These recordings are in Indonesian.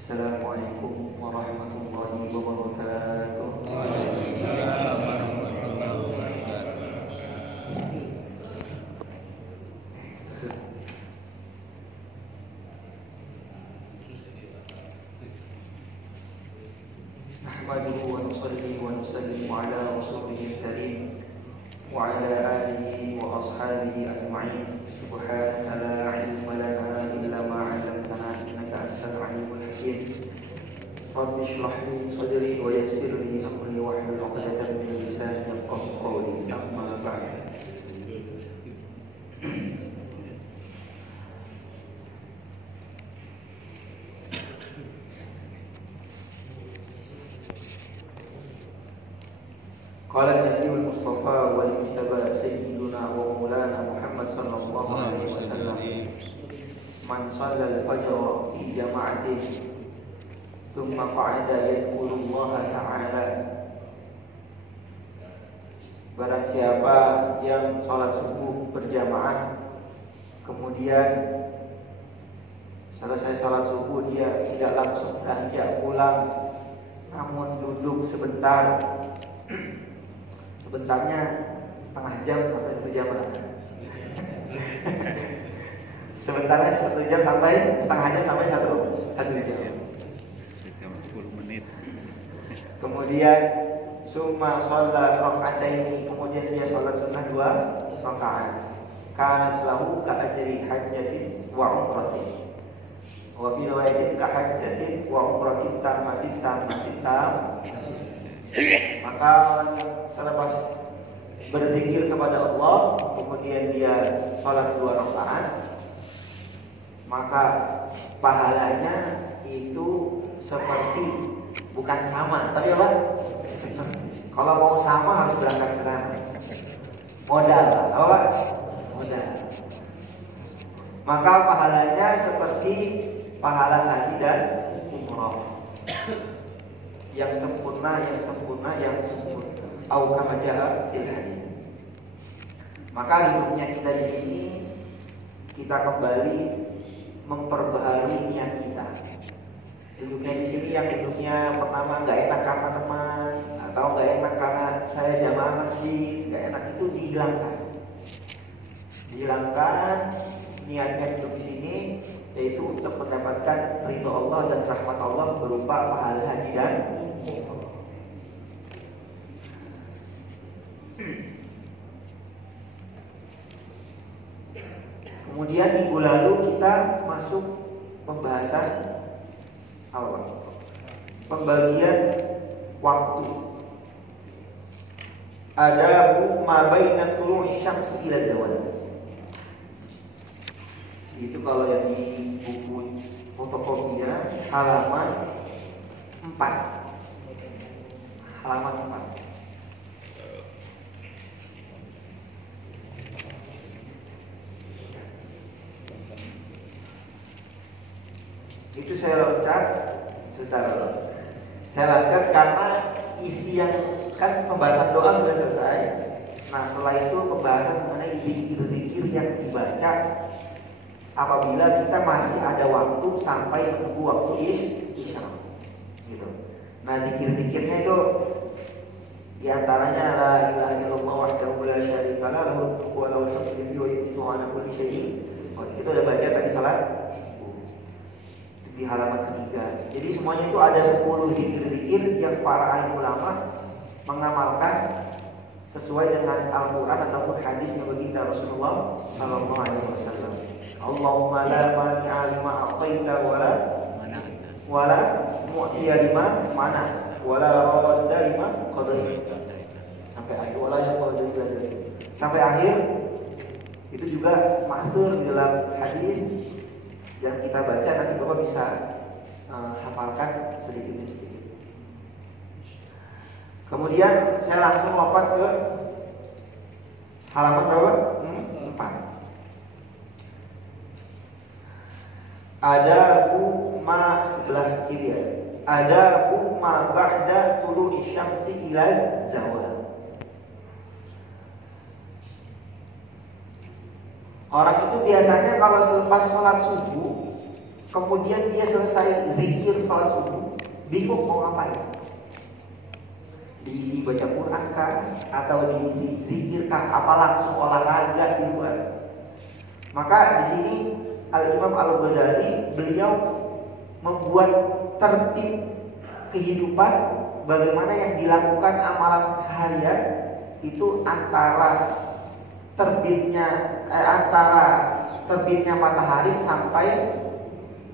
Assalamualaikum warahmatullahi wabarakatuh. Waalaikumsalam warahmatullahi wabarakatuh. Nahmaduhu wa nusalli wa nusallimu ala rasulihil karim wa ala alihi wa ashabihi ajma'in. Subhanaka la ilma lana illa ma 'allamtana innaka antal alimul hakim. Rabbi shrah li sadri wa yassir li amri wahlul 'uqdatam min lisani yafqahu qawli. Amma ba'd. Qala Nabiul Mustafa wal Mujtaba Sayyiduna wa Maulana Muhammad sallallahu alaihi wasallam, man shalla al-fajr fi jama'atin thumma qa'ada yadhkuru Allah ta'ala. Barang siapa yang salat subuh berjamaah kemudian selesai salat subuh dia tidak langsung beranjak pulang namun duduk sebentar. Sebentarnya setengah jam sampai 1 jam. Sebentarnya 1 jam sampai setengah jam sampai 1 jam. 10 menit. Kemudian summa shalla raka'ataini, kemudian dia salat sunnah 2 rakaat. Kanat lahu ka ajri hajjatin wa umratin. Wa fi riwayatin ka hajjatin wa umratin tammatin. Maka orang yang selepas berzikir kepada Allah kemudian dia sholat 2 rakaat, maka pahalanya itu seperti, bukan sama, tapi apa? Seperti. Kalau mau sama harus berangkat ke sana. Modal, apa? Modal. Maka pahalanya seperti pahala haji dan umrah. Yang sempurna. Au kama jaa fil hadis. Maka duduknya kita di sini, kita kembali memperbaharui niat kita. Duduknya di sini yang duduknya pertama nggak enak karena teman atau nggak enak karena saya jamaah masjid, nggak enak, itu dihilangkan niatnya duduk di sini, yaitu untuk mendapatkan ridho Allah dan rahmat Allah berupa pahala haji dan umrah. Kemudian minggu lalu kita masuk pembahasan awal, pembagian waktu. Ada ma baina tulu'i syamsi ila zawal. Itu kalau yang di buku fotokopinya halaman 4. Halaman 4. Itu saya loncat, saya loncat karena isi yang kan pembahasan doa sudah selesai. Nah setelah itu pembahasan mengenai zikir-zikir yang dibaca apabila kita masih ada waktu sampai menunggu waktu isya, gitu. Nah zikir-zikirnya itu diantaranya la ilaha illallah wahdahu la syarika lah, lahul mulku wa lahul hamdu wa yuhyi ala kulli syai'in. Itu udah baca tadi salat di halaman 3. Jadi semuanya itu ada 10 zikir-zikir yang para alim ulama mengamalkan sesuai dengan Al-Quran ataupun hadisnya baginda Rasulullah sallallahu alaihi wasallam. Allahumma la mani'a lima a'taita wa la mu'tiya lima mana'ta wa la radda lima qadaita. Sampai akhir, wala yaqulu illa billah. Sampai akhir itu juga masyhur di dalam hadis yang kita baca, nanti Bapak bisa hafalkan sedikit demi sedikit. Kemudian saya langsung lompat ke halaman berapa? 4. Ada ma sebelah kiri ya. Ada ma ba'da tulu'i syamsi ila zawal. Orang itu biasanya kalau selepas sholat subuh kemudian dia selesai zikir sholat subuh, bingung mau ngapain. Diisi baca Quran kah? Atau diisi zikir kah? Apa langsung olahraga di luar? Maka di sini Al-Imam Al-Ghazali beliau membuat tertib kehidupan bagaimana yang dilakukan amalan seharian itu antara terbitnya matahari sampai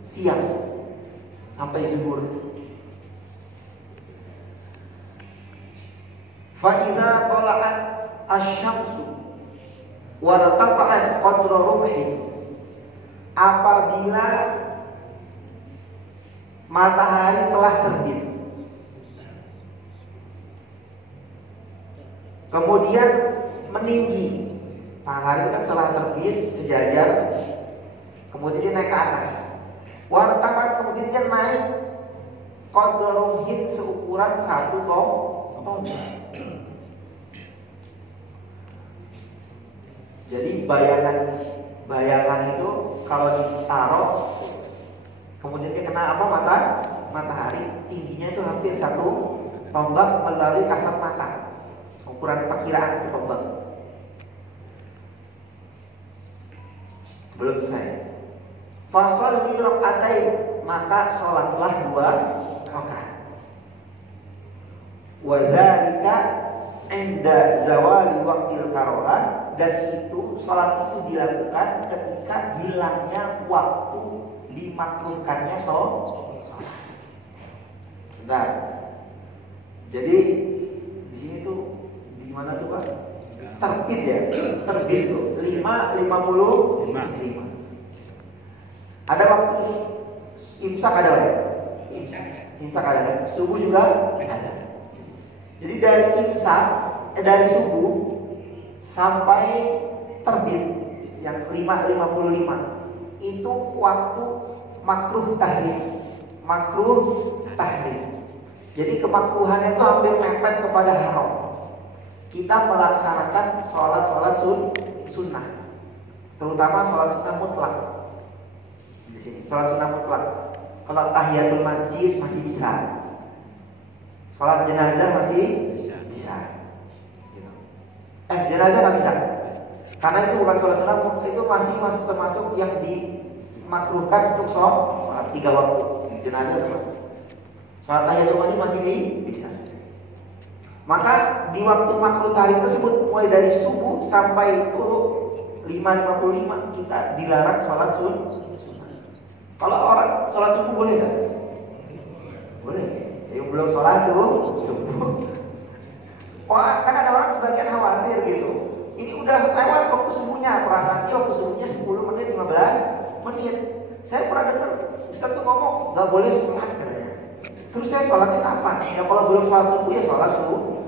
siang, sampai zuhur. Fa idza tala'at asy-syamsu wa ratafa'at qadra rumhi, apabila matahari telah terbit, kemudian meninggi. Matahari itu kan setelah terbit sejajar, kemudian dia naik ke atas. Wartamat, kemudian dia naik qadrumhin, seukuran satu tombak. Jadi bayangan itu kalau ditaruh, kemudian dia kena matahari, tingginya itu hampir satu tombak melalui kasat mata. Ukuran perkiraan itu tombak. Belum selesai. Fasholli rakaatain, maka sholatlah 2 rakaat. Wa dzalika inda zawali waqtil karolah, dan itu sholat itu dilakukan ketika hilangnya waktu dimakruhkannya sholat. Sebentar. Jadi di sini tuh di mana tuh Pak? Terbit ya, terbit tuh 5:55. Ada waktu imsak ada ya? Imsak ada kan? Subuh juga ada. Jadi dari subuh sampai terbit yang 5:55 itu waktu makruh tahrim. Jadi kemakruhannya itu hampir mepet kepada haram. Kita melaksanakan sholat sunnah, terutama sholat sunnah mutlak. Di sini sholat sunnah mutlak. Kalau tahiyatul masjid masih bisa, sholat jenazah masih bisa. Jenazah nggak bisa, karena itu bukan sholat sunnah, itu masih termasuk yang dimakruhkan untuk sholat 3 waktu. Jenazah termasuk. Sholat tahiyatul masjid masih bisa. Maka di waktu makruh tahrim tersebut, mulai dari subuh sampai turun 5:55 kita dilarang sholat sunnah. Kalau orang sholat subuh boleh nggak? Boleh. Yang belum sholat subuh. Wah, kan ada orang sebagian khawatir gitu. Ini udah lewat waktu subuhnya, perasaannya waktu subuhnya 10 menit, 15 menit. Saya pernah dengar Ustaz tuh ngomong nggak boleh sholat katanya. Terus saya sholatnya kapan? Ya kalau belum sholat subuh ya sholat subuh.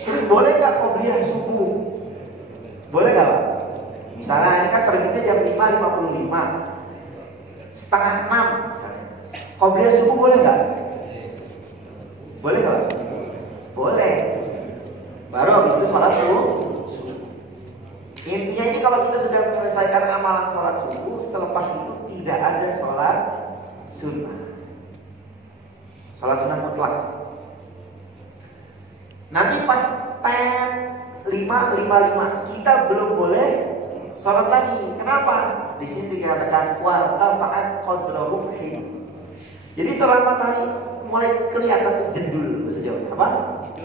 Terus boleh nggak qobliyah subuh? Boleh nggak? Misalnya ini kan terbitnya jam 5:55, setengah 6 misalnya. Qobliyah subuh boleh nggak? Boleh nggak? Boleh. Baru habis itu sholat subuh. Intinya ini kalau kita sudah menyelesaikan amalan sholat subuh, selepas itu tidak ada sholat sunnah. Sholat sunnah mutlak. Nanti pas 5:55 kita belum boleh sholat lagi. Kenapa? Di sini dikatakan wartafa'at qadra rumhi. Jadi setelah matahari mulai kelihatan jendul, bahasa Jawa apa?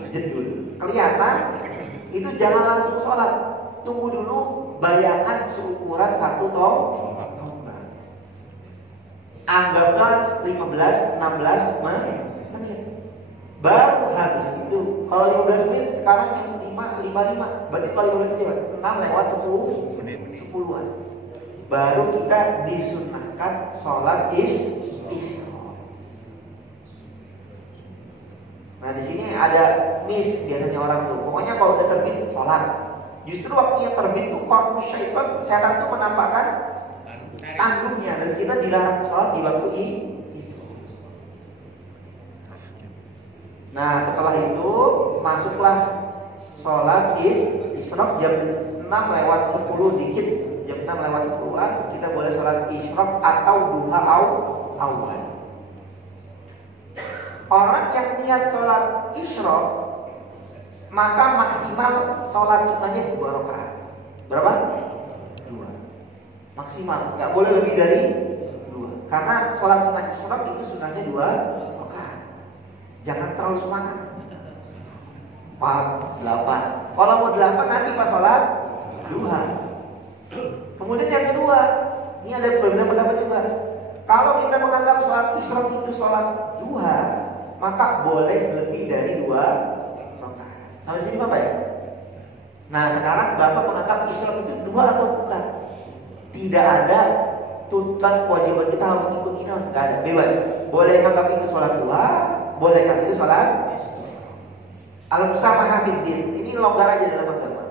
Jendul. Kelihatan itu jangan langsung sholat. Tunggu dulu bayangan seukuran satu tombak. Anggaplah 15-16 menit. Baru habis itu. Kalau 15 menit sekarang yang 5:55. Berarti kalau 15 menit 6 lewat 10-an. Baru kita disunnahkan sholat isya. Nah di sini ada miss biasanya orang tuh. Pokoknya kalau udah terbit sholat. Justru waktunya terbit tuh kalau setan tuh menampakkan tanduknya dan kita dilarang sholat di waktu itu. Nah setelah itu masuklah sholat isyraq jam 6:10 dikit jam 6 lewat 10-an kita boleh sholat isyraq atau duha awal. Orang yang niat sholat isyraq maka maksimal sholat sunnahnya 2 rakaat. Berapa? 2. Maksimal, nggak boleh lebih dari 2. Karena sholat sunnah isyraq itu sunnahnya 2 rakaat. Jangan terlalu semangat. 4, 8. Kalau mau 8 nanti pas sholat duha. Kemudian yang kedua, ini ada beberapa pendapat juga. Kalau kita menganggap sholat isyraq itu sholat duha, maka boleh lebih dari 2 rakaat. Sampai sini Bapak ya? Nah sekarang Bapak menganggap isyraq itu duha atau bukan? Tidak ada tuntutan kewajiban kita harus ikut ini, harus nggak ada, bebas. Boleh anggap itu sholat duha, boleh anggap itu sholat al-musamahah bid-din. Ini longgar aja dalam agama.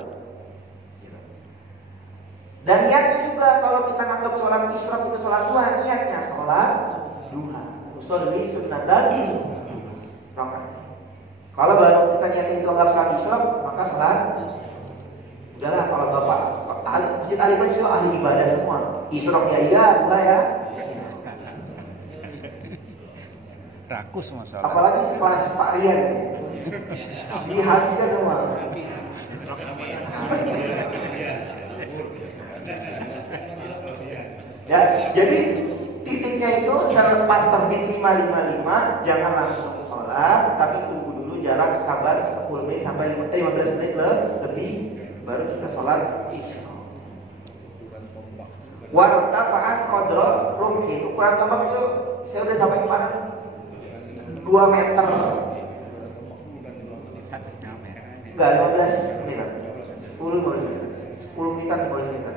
Dan niatnya juga kalau kita anggap sholat isyraq itu sholat duha, niatnya sholat duha. Usolli sunnatan rakaat. Kalau baru kita niatnya itu anggap sholat isyraq, maka sholat. Udahlah kalau Bapak ahli masjid ahli itu ahli ibadah semua. Isyraq ya iya, duha ya. Rakus masalah. Apalagi sekelas Pak Rian. Dihabiskan semua. Ya, jadi titiknya itu selepas terbit 5.55 jangan langsung sholat, tapi tunggu dulu jarak sabar 10 menit sampai 15 menit lebih baru kita sholat isya. Wartafa'at qadra rumhin. Ukuran tombak itu saya udah sampai kemana? 2 meter. Enggak, 15 menit. 10 menit. 10 menit, 15 menit.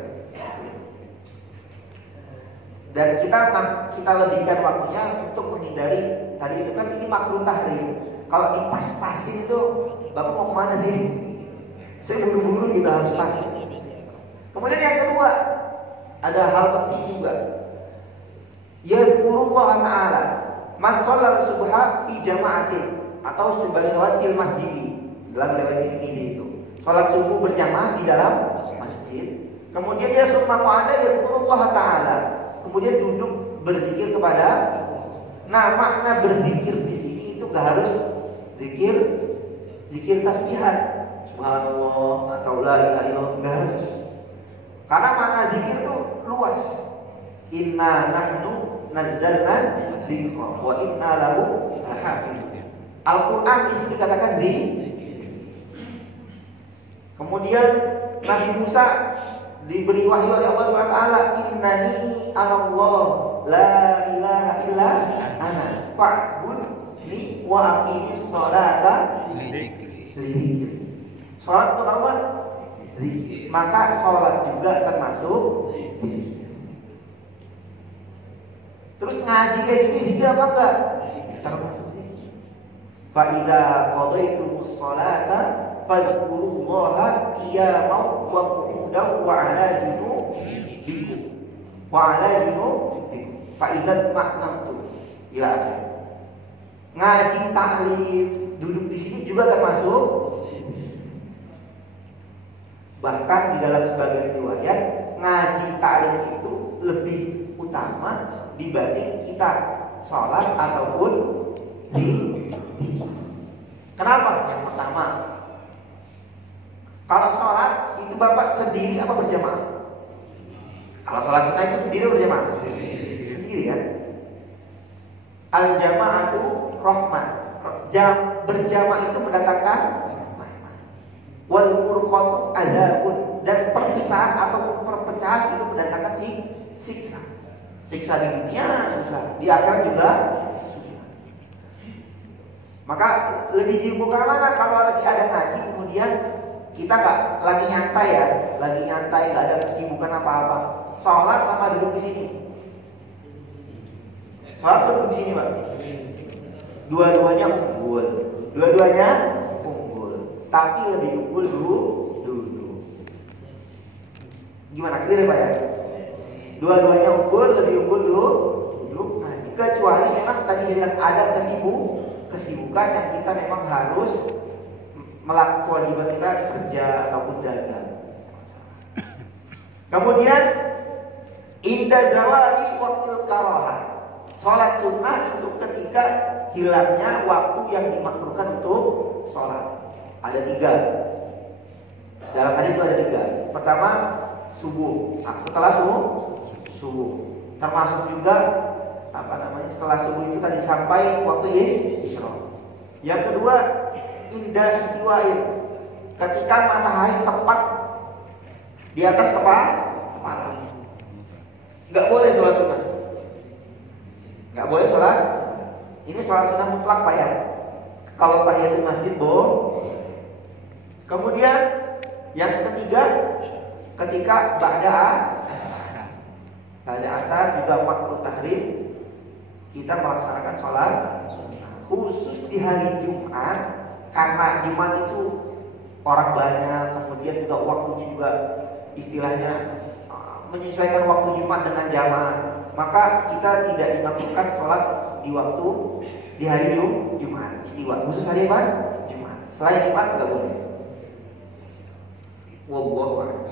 Dan kita lebihkan waktunya untuk menghindari tadi itu kan ini makruh tahrim. Kalau dipas-pasin itu Bapak mau kemana sih? Saya buru-buru gitu harus pasin. Kemudian yang kedua, ada hal penting juga. Yadhkurullah ta'ala man sholal subha fi jama'atin, atau sebagai riwayat fil masjidi. Dalam riwayat ini itu sholat subuh berjamaah di dalam masjid. Kemudian dia summa qa'ada yadhkurullah ta'ala, kemudian duduk berzikir kepada. Nah makna berzikir di sini itu gak harus zikir tasbihan subhanallah atau la ilaha illallah, gak harus. Karena makna zikir itu luas. Inna nahnu nazzalna dzikra wa inna lahu lahafizun. Al-Quran di sini dikatakan zikir. Kemudian Nabi Musa diberi wahyu oleh Allah SWT, innani anallah la ilaha illa ana fa'budni wa aqimis sholata li. Sholat untuk apa? Zikir. Maka sholat juga termasuk zikir. Terus ngaji kayak gini zikir apa enggak? Termasuk zikir. Fa idza qadaytumus sholata fadhkurullaha qiyaman wa qu'udan wa 'ala junubikum. Wa 'ala junubikum. Fa idza ma'nantum ila akhir. Ngaji taklim, duduk di sini juga termasuk. Bahkan di dalam sebagian riwayat ngaji taklim itu lebih utama dibanding kita sholat ataupun zikir. Kenapa? Yang pertama, kalau sholat itu Bapak sendiri apa berjamaah? Kalau sholat sunnah itu sendiri atau berjamaah? Sendiri kan? Al-jama'atu rahmah. Berjamaah itu mendatangkan rahmah. Wal furqatu adzabun, dan perpisahan ataupun perpecahan itu mendatangkan siksa. Siksa di dunia susah, di akhirat juga susah. Maka lebih diumpulkan mana kalau lagi ada ngaji kemudian kita nggak lagi nyantai ya, nggak ada kesibukan apa-apa. Sholat sama duduk di sini. Sholat duduk di sini Pak. Dua-duanya unggul. Tapi lebih unggul duduk. Gimana clear Pak ya? Dua-duanya unggul, lebih unggul duduk. Nah, kecuali memang tadi bilang ada kesibukan yang kita memang harus melakukan kewajiban kita kerja ataupun dagang. Kemudian inda zawali waktu karahah. Sholat sunnah itu ketika hilangnya waktu yang dimakruhkan untuk sholat. Ada 3. Dalam hadis itu ada 3. Pertama subuh. Nah, setelah subuh. Termasuk juga setelah subuh itu tadi sampai waktu isra. Yang kedua inda istiwain. Ketika matahari tepat di atas kepala. Nggak boleh sholat sunnah. Nggak boleh sholat. Ini sholat sunnah mutlak Pak ya. Kalau tahiyatul masjid Kemudian yang ketiga ketika ba'da asar. Ba'da asar juga makruh tahrim kita melaksanakan sholat khusus di hari Jumat, karena Jumat itu orang banyak, kemudian juga waktunya juga istilahnya menyesuaikan waktu Jumat dengan jamaah, maka kita tidak dimakruhkan sholat di hari Jumat istiwa, khusus hari apa? Jumat. Selain Jumat nggak boleh. Wallahu a'lam.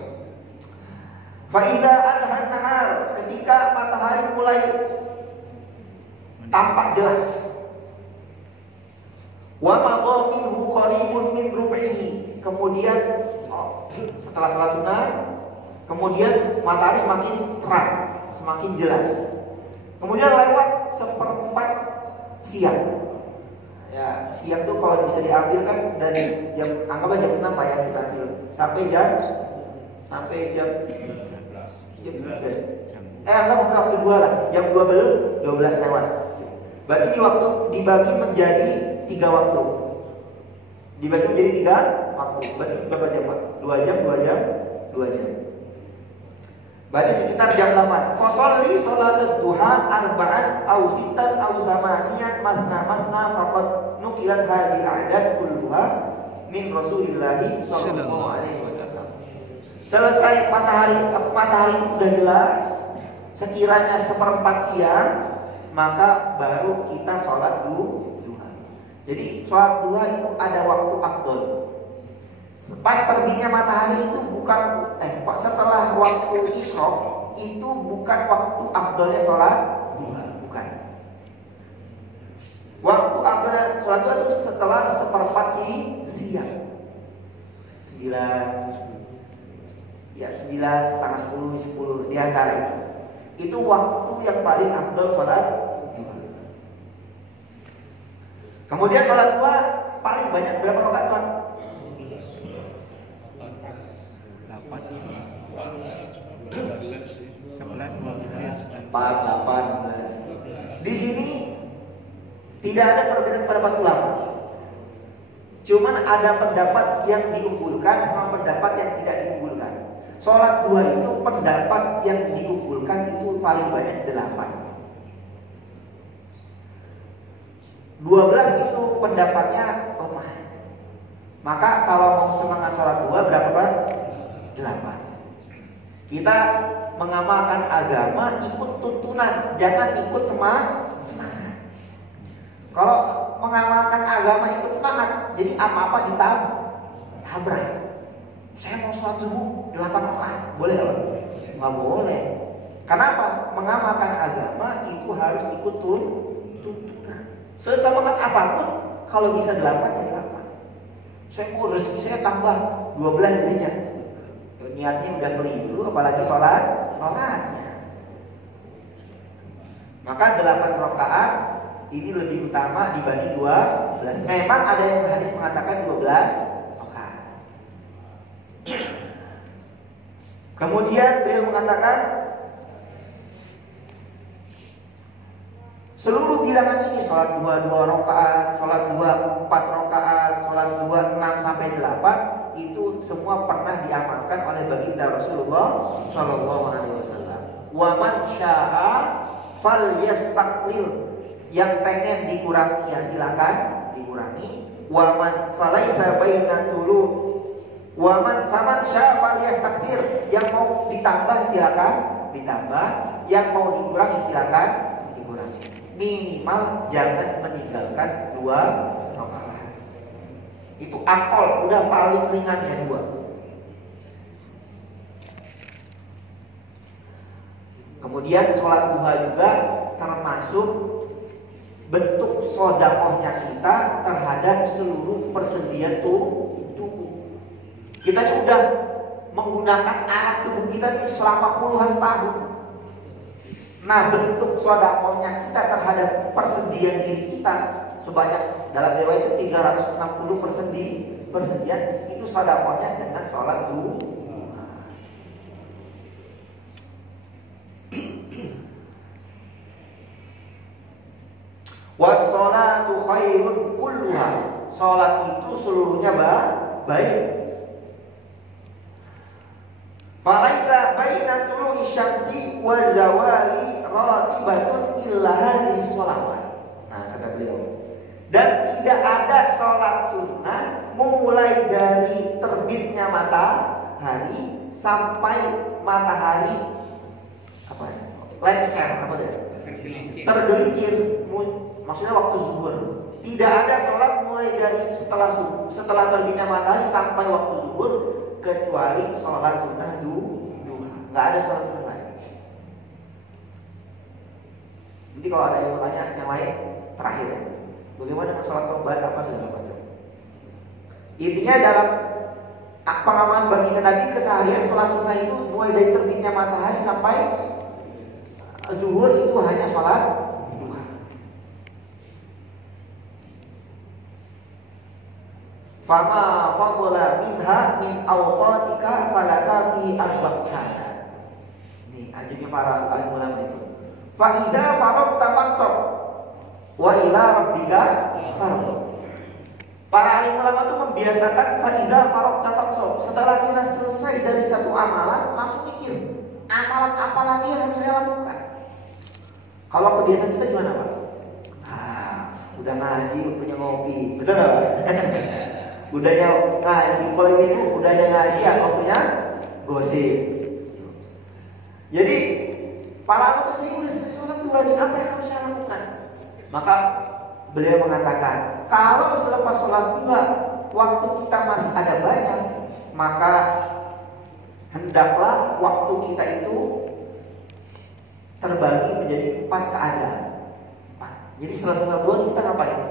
Fa idza adhan nahar, ketika matahari mulai tampak jelas. Wa madha minhu qaribun min rub'ihi. Kemudian setelah salat sunnah, kemudian matahari semakin terang, semakin jelas. Kemudian lewat 1/4 siang. Ya, siang itu kalau bisa diambil kan dari anggaplah jam 6 Pak ya, kita ambil sampai jam 3. Anggap waktu 2 lah, jam 12 lewat. Berarti di waktu dibagi menjadi 3 waktu. Dibagi menjadi 3 waktu. Berarti berapa jam Pak? 2 jam. Berarti sekitar jam 8. Fasholli sholatat duha arba'an aw sittan aw samaniyan masna faqad nukilat hadhil adat kulluha min Rasulillah sallallahu alaihi wasallam. Selesai matahari itu udah jelas, sekiranya 1/4 siang, maka baru kita sholat duha. Jadi sholat duha itu ada waktu afdol. Pas terbitnya matahari itu setelah waktu isyraq itu bukan waktu afdolnya sholat duha, bukan. Waktu afdolnya sholat duha itu setelah 1/4 siang. 9, setengah 10 di antara itu. Itu waktu yang paling afdol sholat duha. Kemudian sholat duha paling banyak berapa rakaat Pak? 18. Di sini tidak ada perbedaan pendapat ulama. Cuman ada pendapat yang diunggulkan sama pendapat yang tidak diunggulkan. Sholat duha itu pendapat yang diunggulkan itu paling banyak 8. 12 itu pendapatnya lemah. Maka kalau mau semangat sholat duha berapa Pak? 8. Kita mengamalkan agama ikut tuntunan, jangan ikut semangat. Kalau mengamalkan agama ikut semangat, jadi apa-apa ditabrak. Saya mau sholat subuh 8 rakaat, boleh nggak? Nggak boleh. Kenapa? Mengamalkan agama itu harus ikut tuntunan. Sesemangat apapun, kalau bisa 8 ya 8. Saya mau rezeki saya tambah 12 jadinya. Niatnya udah keliru, apalagi sholatnya. Maka 8 rakaat ini lebih utama dibanding 12. Memang ada yang hadis mengatakan 12 rakaat. Kemudian beliau mengatakan seluruh bilangan ini, sholat 2 rakaat, sholat 2 4 rakaat, sholat 2 6 sampai 8, itu semua pernah diamalkan oleh baginda Rasulullah Shallallahu Alaihi Wasallam. Wa man syaa falyastaqlil, yang pengen dikurangi ya silakan dikurangi. Wa man falaisa baina tulu, wa man faman syaa falyastakthir, yang mau ditambah silakan ditambah, yang mau dikurangi silakan dikurangi. Minimal jangan meninggalkan 2 rakaat. Itu akol, udah paling ringannya 2. Kemudian sholat duha juga termasuk bentuk sodakohnya kita terhadap seluruh persendian tubuh. Kita ini udah menggunakan alat tubuh kita ini selama puluhan tahun. Nah, bentuk sodakohnya kita terhadap persendian diri kita sebanyak dalam riwayat itu 360 persendian itu sodakohnya dengan sholat duha. Wassalatu khairun kulluha. Salat itu seluruhnya baik. Falaisa baina tulu'i syamsi wa zawali ratibatun illa hadhihi sholawat. Nah, kata beliau. Dan tidak ada salat sunnah mulai dari terbitnya matahari sampai matahari lengser tergelincir. Maksudnya waktu zuhur. Tidak ada sholat mulai dari setelah terbitnya matahari sampai waktu zuhur kecuali sholat sunnah duha. Nggak ada sholat sunnah lain. Jadi kalau ada yang mau tanya yang lain terakhir ya. Bagaimana dengan sholat taubat apa segala macam. Intinya dalam pengamalan baginda Nabi keseharian sholat sunnah itu mulai dari terbitnya matahari sampai zuhur itu hanya sholat duha. Fama fadla minha min awqatika falaka fi arba'ana. Ini ajibnya para alim ulama itu. Fa idza faragta fansab wa ila rabbika farghab. Para alim ulama itu membiasakan fa idza faragta fansab. Setelah kita selesai dari satu amalan langsung mikir, amalan apa lagi yang harus saya lakukan? Kalau kebiasaan kita gimana, Pak? Udah ngaji, waktunya ngopi. Betul nggak, Pak? Udahnya ngaji, kalau ibu udahnya ngaji, waktunya gosip. Jadi para ulama itu udah selesai sholat duha nih, apa yang harus saya lakukan? Maka beliau mengatakan, kalau selepas sholat duha waktu kita masih ada banyak, maka hendaklah waktu kita itu terbagi menjadi 4 keadaan. 4. Jadi setelah sholat duha kita ngapain?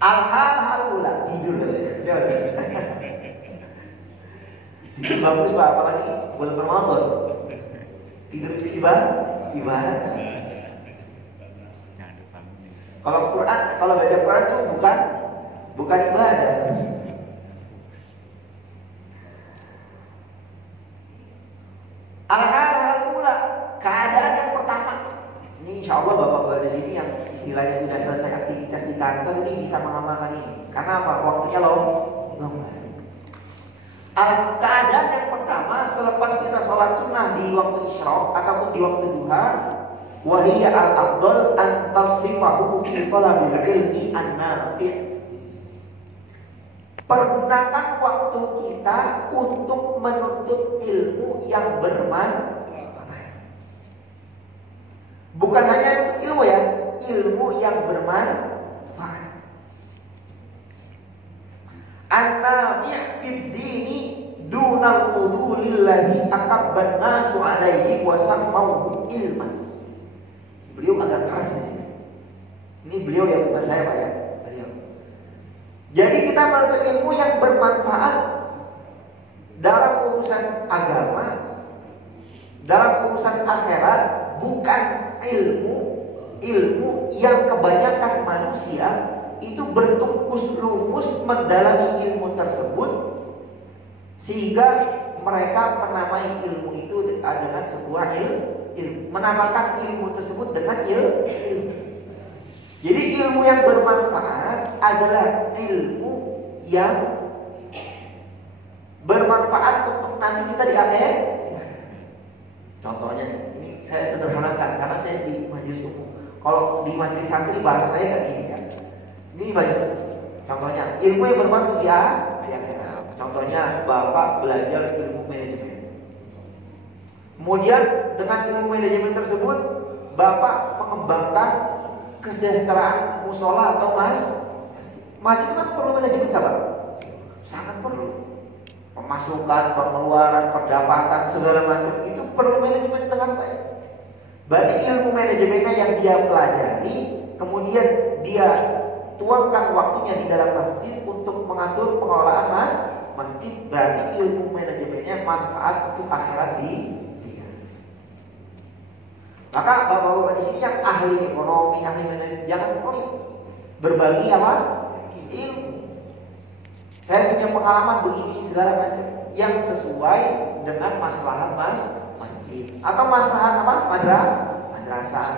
Al-hal-halula, tidur. Tidur bagus Pak, apalagi bulan Ramadan. Tidur itu ibadah. Kalau Quran, kalau baca Quran itu bukan ibadah. Al-hal-halula, keadaan yang pertama. Ini insya Allah bapak-bapak di sini yang istilahnya sudah selesai aktivitas di kantor ini bisa mengamalkan ini. Karena apa? Waktunya longgar. Keadaan yang pertama selepas kita sholat sunnah di waktu isyraq ataupun di waktu duha, wahiyya al-afdal an tasrifahu fi talabil ilmi an-nafi'. Pergunakan waktu kita untuk menuntut ilmu yang bermanfaat. Bukan hanya untuk ilmu ya, ilmu yang bermanfaat. An-nafi' fid dini dunal fudulil ladzi akabban nasu alaihi wa sammahu ilman. Beliau agak keras di sini. Ini beliau yang bukan saya Pak ya, beliau. Jadi kita menuntut ilmu yang bermanfaat dalam urusan agama, dalam urusan akhirat, bukan ilmu yang kebanyakan manusia itu bertungkus lumus mendalami ilmu tersebut sehingga mereka menamai ilmu itu dengan sebuah ilmu, menamakan ilmu tersebut dengan ilmu. Jadi ilmu yang bermanfaat adalah ilmu yang bermanfaat untuk nanti kita di akhir. Contohnya, ini saya sederhanakan karena saya di majelis umum. Kalau di majelis santri bahasa saya kayak gini ya. Ini majelis. Contohnya, ilmu yang bermanfaat di akhirat. Contohnya, Bapak belajar ilmu manajemen. Kemudian dengan ilmu manajemen tersebut, Bapak mengembangkan kesejahteraan musola atau masjid. Masjid itu kan perlu manajemen, nggak Pak? Sangat perlu. pemasukan, pengeluaran, pendapatan, segala macam itu perlu manajemen dengan baik. Berarti ilmu manajemennya yang dia pelajari, kemudian dia tuangkan waktunya di dalam masjid untuk mengatur pengelolaan masjid, berarti ilmu manajemennya manfaat untuk akhirat dia. Maka bapak-bapak di sini yang ahli ekonomi, ahli manajemen, jangan pelit berbagi apa? Ilmu. Saya punya pengalaman begini segala macam yang sesuai dengan maslahat masjid atau maslahat apa? Madrasah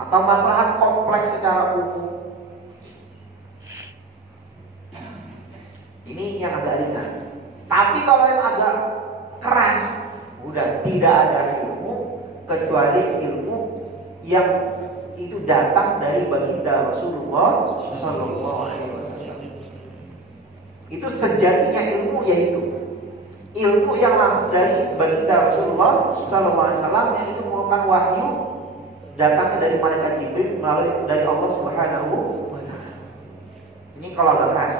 atau maslahat kompleks secara umum. Ini yang agak ringan. Tapi kalau yang agak keras, udah tidak ada ilmu kecuali ilmu yang itu datang dari baginda Rasulullah Sallallahu Alaihi Wasallam. Itu sejatinya ilmu, yaitu ilmu yang langsung dari baginda Rasulullah Sallallahu Alaihi Wasallam, yang itu merupakan wahyu datangnya dari malaikat Jibril melalui dari Allah Subhanahu wa Ta'ala. Ini kalau agak keras.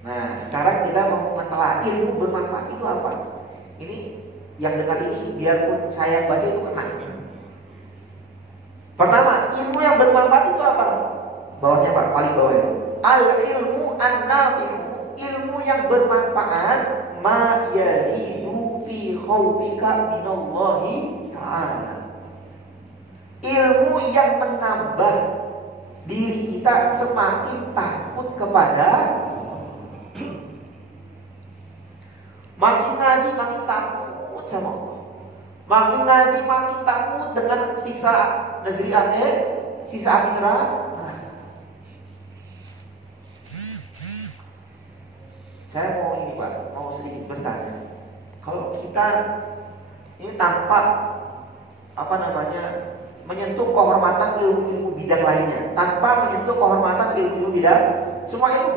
Nah, sekarang kita mau menelaah ilmu bermanfaat itu apa? Ini yang dengar ini biarpun saya baca itu kena. Pertama, ilmu yang bermanfaat itu apa? Bawahnya Pak, paling bawah ya. Al-ilmu an-nafi'u, ilmu yang bermanfaat, ma yazidu fi khaufika minallahi ta'ala. Ilmu yang menambah diri kita semakin takut kepada Allah. Makin ngaji makin takut sama Allah. Makin ngaji makin takut dengan siksa negeri akhir, siksa api neraka. Saya mau ini Pak, mau sedikit bertanya. Kalau kita ini tanpa menyentuh kehormatan ilmu-ilmu bidang lainnya, tanpa menyentuh kehormatan ilmu-ilmu bidang, semua ilmu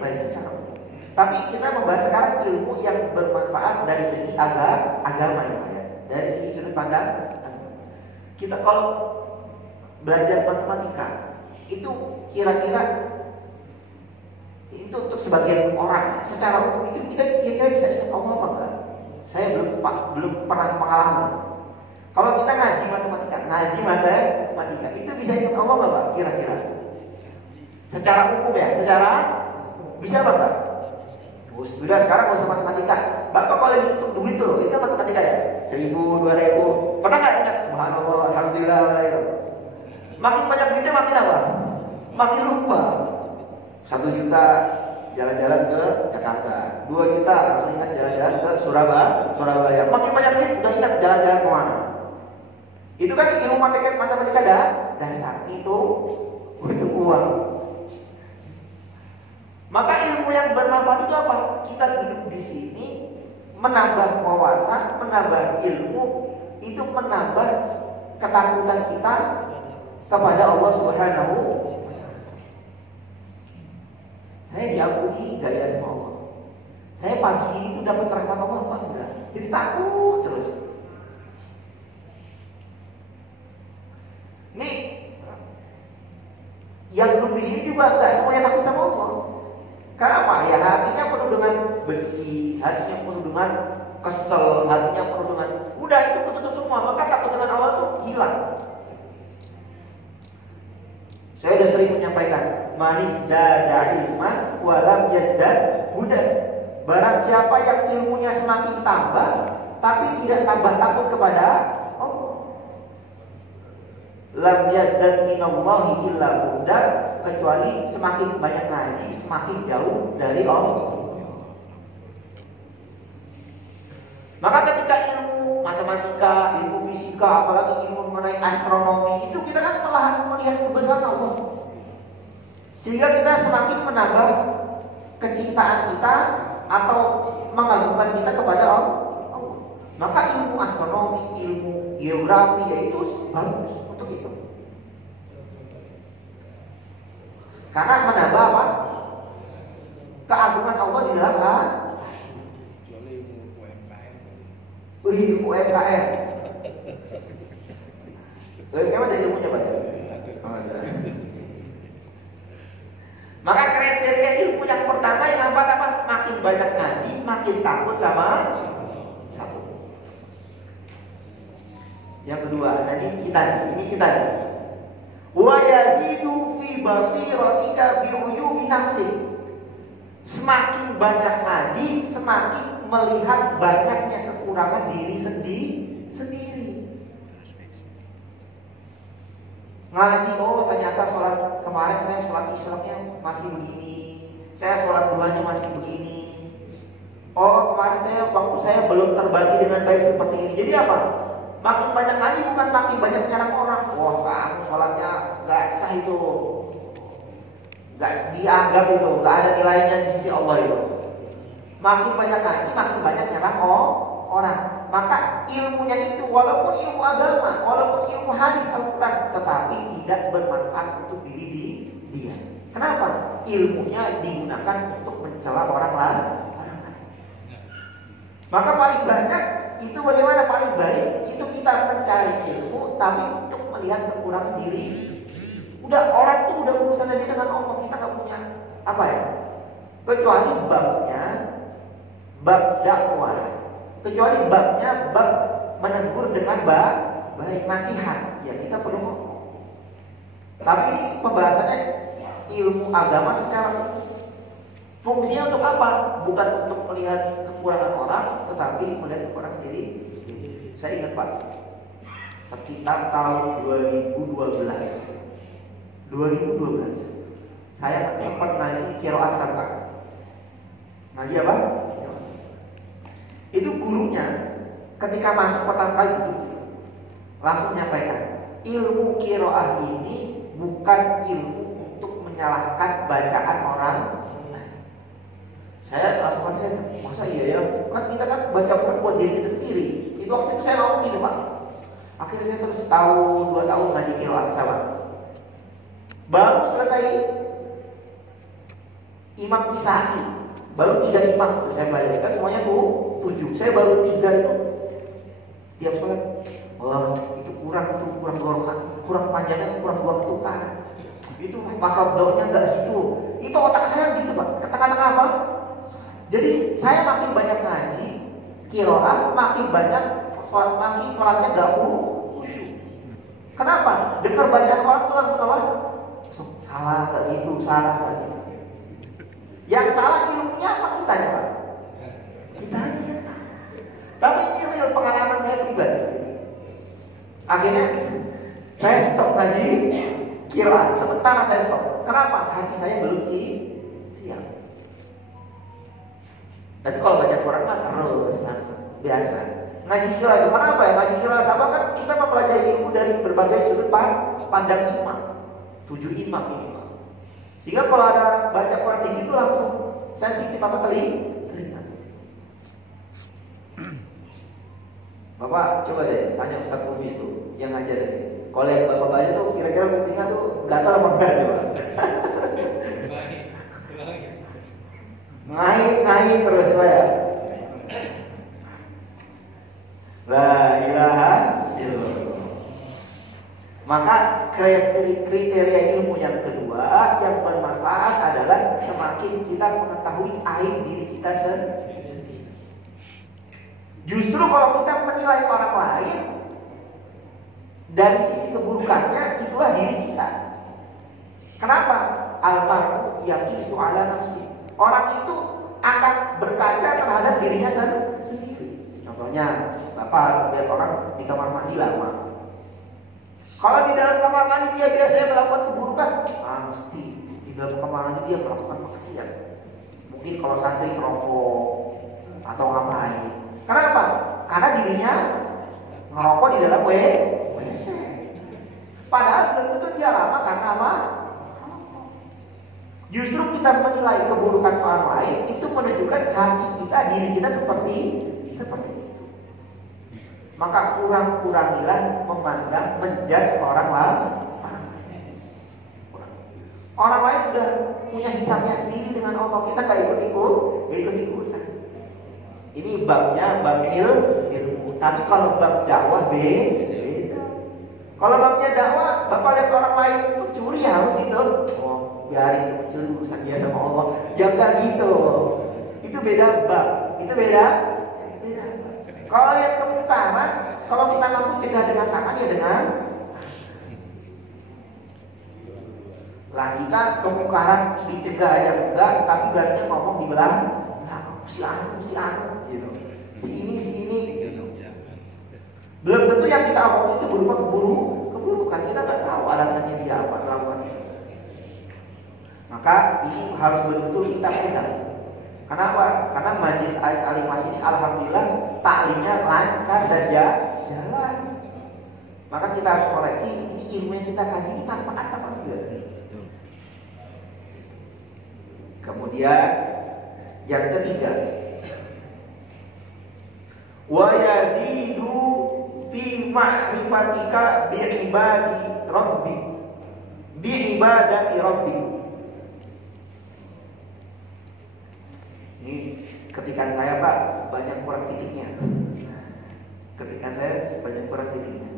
baik secara umum. Tapi kita membahas sekarang ilmu yang bermanfaat dari segi agama ya, dari segi sudut pandang agama. Kita kalau belajar matematika itu kira-kira itu untuk sebagian orang secara umum itu kita kira-kira bisa ingat Allah apa enggak? Saya belum pernah pengalaman. Kalau kita ngaji matematika itu bisa ingat Allah enggak Pak? Kira-kira secara umum ya, secara bisa apa Pak? Sudah sekarang gak usah matematika. Bapak kalau hitung duit tuh, itu matematika ya? 1.000, 2.000. Pernah gak ingat? Subhanallah, alhamdulillah, makin banyak duitnya makin apa? Makin lupa. 1 juta jalan-jalan ke Jakarta, 2 juta langsung ingat jalan-jalan ke Surabaya. Makin banyak duit udah ingat jalan-jalan kemana. Itu kan ilmu matematika dasar. Itu untuk uang. Maka ilmu yang bermanfaat itu apa? Kita duduk di sini menambah wawasan, menambah ilmu, itu menambah ketakutan kita kepada Allah Subhanahu wa Ta'ala. Saya diampuni gaya sama Allah. Saya pagi itu dapat rahmat Allah apa enggak? Jadi takut terus. Nih, yang duduk di sini juga enggak semuanya takut sama Allah. Karena apa? Ya hatinya penuh dengan benci, hatinya penuh dengan kesel, hatinya penuh dengan udah itu ketutup semua, maka takut dengan Allah itu hilang. Saya sudah sering menyampaikan, manis dada ilman walam yazdad hudan. Barang siapa yang ilmunya semakin tambah, tapi tidak tambah takut kepada Allah, lam yazdad minallahi illa hudan, kecuali semakin banyak ngaji, semakin jauh dari Allah. Maka ketika ilmu matematika, ilmu fisika, apalagi ilmu mengenai astronomi, itu kita kan malah melihat kebesaran Allah. Sehingga kita semakin menambah kecintaan kita atau mengagungkan kita kepada Allah. Maka ilmu astronomi, ilmu geografi, yaitu bagus untuk itu. Karena menambah apa? Keagungan Allah di dalam hati. Ilmu UMKM. UMKM ada ilmunya Pak? Ada. Maka kriteria makin banyak ngaji, makin takut sama satu. Yang kedua, ini kita nih. Wa yazidu fi basiratika bi uyubi nafsik. Semakin banyak ngaji, semakin melihat banyaknya kekurangan diri sendiri. Ngaji, oh ternyata sholat kemarin saya sholat isyraqnya masih begini, saya sholat duhanya masih begini. Oh kemarin waktu saya belum terbagi dengan baik seperti ini. Jadi apa? Makin banyak ngaji bukan makin banyak menyerang orang. Wah kamu sholatnya gak sah itu, gak dianggap itu, gak ada nilainya di sisi Allah itu. Makin banyak ngaji, makin banyak nyerang orang. Maka ilmunya itu walaupun ilmu agama, walaupun ilmu hadis Al-Quran, tetapi tidak bermanfaat untuk diri dia. Kenapa? Ilmunya digunakan untuk mencela orang lain. Maka paling banyak itu bagaimana paling baik itu kita mencari ilmu, tapi untuk melihat kekurangan diri. Udah orang tuh udah urusan dia dengan Allah, kita nggak punya apa ya? Kecuali bab dakwah. Kecuali bab menegur dengan baik, nasihat, ya kita perlu ngomong. Tapi ini pembahasannya ilmu agama secara fungsinya untuk apa? Bukan untuk melihat kekurangan orang, tetapi melihat kekurangan diri. Saya ingat Pak, sekitar tahun 2012, saya sempat ngaji qiraat Pak. Ngaji apa? Itu gurunya ketika masuk pertama kali duduk langsung menyampaikan, ilmu qiraah ini bukan ilmu untuk menyalahkan bacaan orang. Saya langsung masa iya ya? Kan kita kan baca Quran buat diri kita sendiri. Itu waktu itu saya ngomong gini Pak. Akhirnya saya terus tahun 2 tahun ngaji qiraat sama. Baru selesai Imam Kisai, baru 3 imam itu saya pelajari, kan semuanya tuh 7. Saya baru 3 itu. Setiap sholat, wah itu kurang gorokan, kurang panjangnya, kurang 2 ketukan. Itu makhluknya nggak gitu. Itu otak saya gitu Pak. Ke tengah-tengah apa? Jadi saya makin banyak ngaji qiraat, makin banyak makin sholatnya nggak khusyuk. Kenapa? Dengar bacaan orang tuh langsung apa? Salah nggak gitu, salah nggak gitu. Yang salah ilmunya apa kitanya Pak? Kita aja yang salah. Tapi ini real pengalaman saya pribadi. Akhirnya saya stop ngaji qiraat. Sementara saya stop. Kenapa? Hati saya belum siap. Tapi kalau baca Quran mah terus langsung biasa. Ngaji qiraat itu kenapa ya? Ngaji qiraat sama kan kita mempelajari ilmu dari berbagai sudut pandang imam. 7 imam minimal. Sehingga kalau ada orang baca Quran begitu langsung sensitif apa telinga. Bapak coba deh tanya Ustaz Kubis tuh yang ngajar deh. Kalau yang Bapak baca tuh kira-kira kupingnya tuh gatal apa enggak ya Pak? Ngait terus Pak ya. La ilaha illallah. Maka kriteria ilmu yang kedua yang bermanfaat adalah semakin kita mengetahui aib diri kita sendiri. Justru kalau kita menilai orang lain dari sisi keburukannya, itulah diri kita. Kenapa? Al-mar'u yaqisu ala nafsi. Orang itu akan berkaca terhadap dirinya sendiri. Contohnya, Bapak lihat orang di kamar mandi lama. Kalau di dalam kamar mandi dia biasanya melakukan keburukan, mesti di dalam kamar mandi dia melakukan maksiat. Mungkin kalau santri merokok atau ngapain. Kenapa? Karena dirinya ngerokok di dalam WC. Padahal belum tentu dia lama karena apa? Justru kita menilai keburukan orang lain itu menunjukkan hati kita, diri kita seperti itu. Maka kurang-kurangilah memandang, menjudge orang lain. Orang lain sudah punya hisabnya sendiri dengan Allah. Kita gak ikut-ikutan. Ini babnya bab ilmu. Tapi kalau bab dakwah beda. Kalau babnya dakwah, Bapak lihat orang lain mencuri harus gitu. Oh, biarin itu mencuri, urusan dia sama Allah. Ya enggak gitu. Itu beda bab. Itu beda bab. Kalau lihat kemungkaran, kalau kita mampu cegah dengan tangan ya dengan. Lah kita kemungkaran dicegah aja enggak, tapi berarti kan ngomong di belakang, si anu gitu. Si ini gitu. Belum tentu yang kita omongin itu berupa keburukan. Kita nggak tahu alasannya dia apa melakukan itu. Maka ini harus betul-betul kita pegang. Kenapa? Karena Majelis Al-Ikhlas ini alhamdulillah taklimnya lancar dan jalan. Maka kita harus koreksi, ini ilmu yang kita kaji ini manfaat apa enggak? Kemudian yang ketiga, wa yazidu fi ma'rifatika bi'ibadati rabbi. Ini ketikan saya Pak banyak kurang titiknya. Ketikan saya banyak kurang titiknya.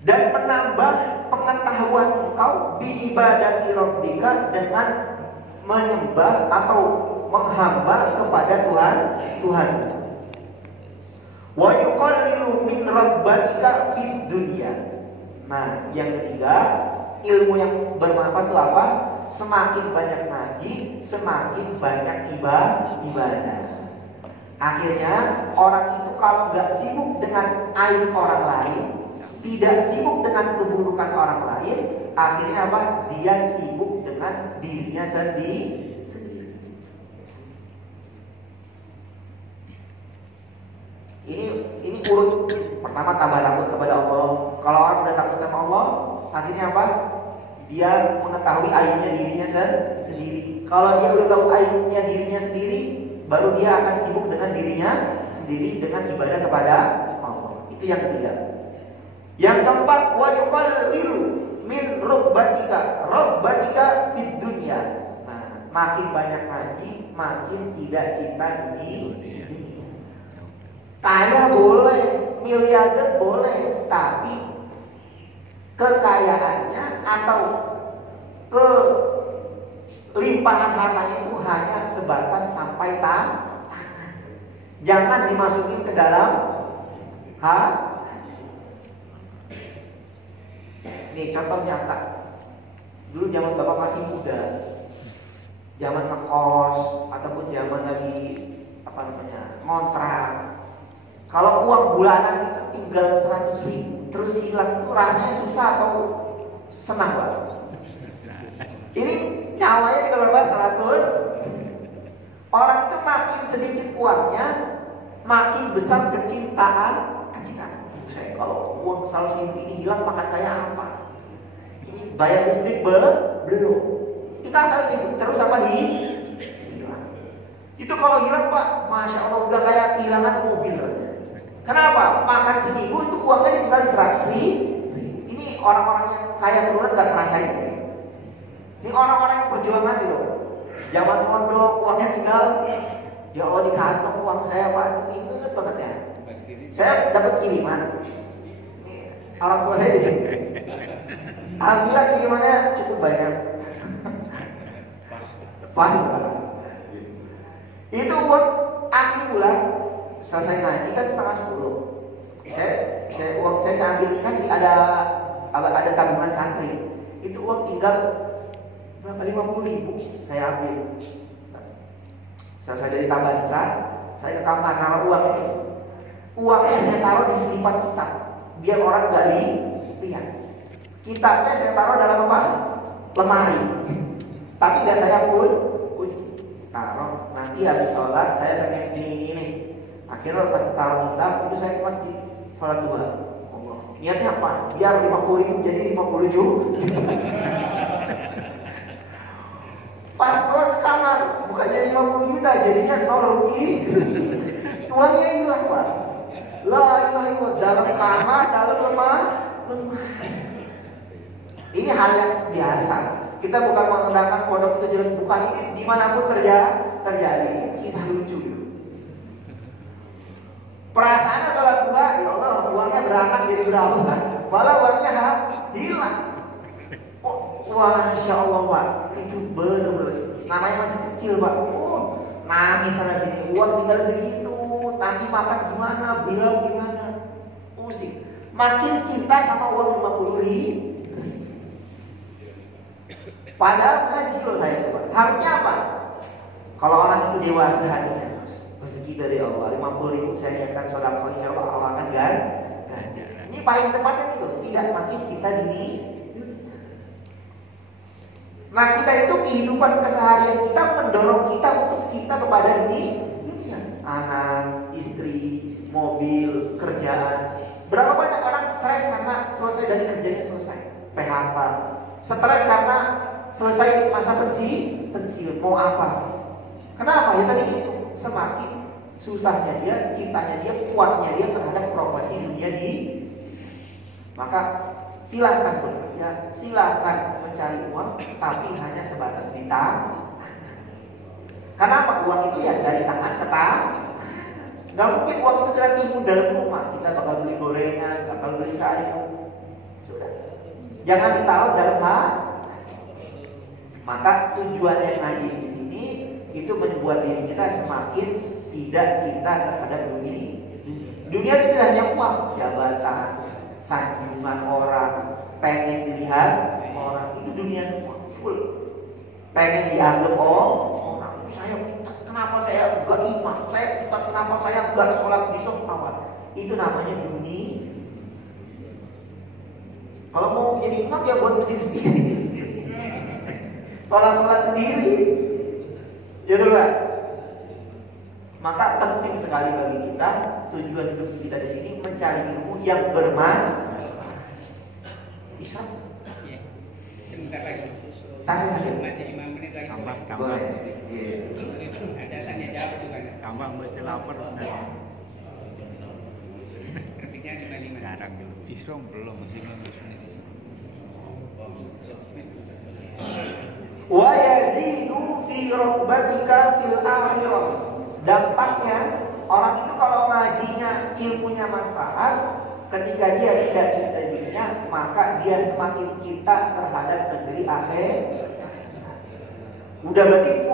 Dan menambah pengetahuan engkau bi'ibadati rabbika dengan menyembah atau menghamba kepada Tuhan. Wa yuqallilu min rabbatika fid dunya. Nah, yang ketiga, ilmu yang bermanfaat itu apa? Semakin banyak ngaji, semakin banyak ibadah. Akhirnya orang itu kalau nggak sibuk dengan aib orang lain, tidak sibuk dengan keburukan orang lain, akhirnya apa? Dia sibuk dengan dirinya sendiri. Ini urut pertama tambah takut kepada Allah. Kalau orang udah takut sama Allah, akhirnya apa? Dia mengetahui aibnya dirinya sendiri. Kalau dia udah tahu aibnya dirinya sendiri, baru dia akan sibuk dengan dirinya sendiri dengan ibadah kepada Allah. Itu yang ketiga. Yang keempat, wa yuqallilu min rabbatika fid dunya. Nah, makin banyak ngaji, makin tidak cinta dunia. Kaya boleh, miliarder boleh, tapi kekayaannya atau kelimpahan hartanya itu hanya sebatas sampai tangan. Jangan dimasukin ke dalam hati. Nih contoh nyata. Dulu zaman Bapak masih muda, zaman ngekos ataupun zaman lagi ngontrak. Kalau uang bulanan itu tinggal 100.000 terus hilang, itu rasanya susah atau senang Pak? Ini nyawanya tinggal berapa? 100. Orang itu makin sedikit uangnya, makin besar kecintaan. Saya kalau uang 100.000 ini hilang, makan saya apa? Ini bayar listrik belum. Kita 100.000 terus apa hilang? Itu kalau hilang Pak, masya Allah udah kayak kehilangan mobil. Kenapa? Makan seminggu itu uangnya ditinggal 100.000. Ini orang-orang yang kaya turunan gak ngerasain. Ini orang-orang yang perjuangan gitu. Zaman mondok uangnya tinggal, ya Allah di kantong uang saya Pak, itu inget banget ya. Saya dapat kiriman. Ini orang tua saya di sini. Alhamdulillah kirimannya cukup banyak. Pas. Itu buat akhir bulan. Selesai ngaji kan 9:30. Uang saya ambil kan ada tabungan santri. Itu uang tinggal berapa? 50.000 saya ambil. Selesai dari Tabansa, saya ke kamar naruh uang itu. Uangnya saya taruh di selipan kitab, biar orang gak lihat. Kitabnya saya taruh dalam apa? Lemari. Tapi gak saya kunci. Taruh. Nanti habis sholat saya pengen ini. Akhirnya pas taruh kitab itu saya ke masjid sholat duha. Niatnya apa? Biar 50.000 jadi 50 juta. Pas keluar ke kamar bukan jadi 50 juta, jadinya 0 rupiah. Uangnya hilang Pak. La ilaha illallah, dalam kamar, dalam lemari. Ini hal yang biasa. Kita bukan mengatakan pondok itu jelek, bukan, ini dimanapun terjadi. Ini kisah lucu. Perasaannya sholat duha, ya Allah, uangnya beranak jadi berapa, malah uangnya hilang. Oh, Masya Allah Pak, itu bener-bener. Namanya masih kecil Pak. Oh, nangis sana sini, uang tinggal segitu, nanti makan gimana, bilang gimana, pusing. Makin cinta sama uang 50.000. Padahal ngaji loh saya itu Pak. Harusnya apa? Kalau orang itu dewasa hatinya, rezeki dari Allah, 50.000 saya niatkan sedekah, insya Allah Allah akan ganti. Ini paling tepatnya itu, tidak makin cinta dunia. Nah kita itu kehidupan keseharian kita mendorong kita untuk cinta kepada dunia. Anak, istri, mobil, kerjaan. Berapa banyak orang stres karena selesai dari kerjanya selesai, PHK. Stres karena selesai masa pensiun, mau apa? Kenapa? Ya tadi itu, semakin susahnya dia, cintanya dia, kuatnya dia terhadap profesi dunia maka silahkan bekerja, silahkan mencari uang, tapi hanya sebatas di tangan. Kenapa? Uang itu ya dari tangan ke tangan. Gak mungkin uang itu kita timbul dalam rumah. Kita bakal beli gorengan, bakal beli sayur. Sudah. Jangan ditaruh dalam hati. Maka tujuannya ngaji di sini itu membuat diri kita semakin tidak cinta terhadap dunia. Dunia itu tidak hanya uang, jabatan, sanjungan orang, pengen dilihat orang, itu dunia semua full. Pengen dianggap orang. Saya kenapa saya enggak imam? Kenapa saya enggak sholat di soft awal? Itu namanya dunia. Kalau mau jadi imam ya buat masjid sendiri. Sholat sendiri. Ya kan? Maka penting sekali bagi kita, tujuan hidup kita di sini mencari ilmu yang bermanfaat. Bisa? Iya. Sebentar lagi. Tasnya saja. Masih 5 menit lagi. Tambah. Boleh. Iya. Ada tanya jawab juga. Tambah masih lapar Ustaz. Ketiknya 55. Jarang dulu. Isrom belum, masih 15 menit Isrom. Wa yazidu fi raqbatika fil akhirah. Dampaknya orang itu kalau ngajinya ilmunya manfaat, ketika dia tidak cinta dunia, maka dia semakin cinta terhadap negeri akhir. Udah berarti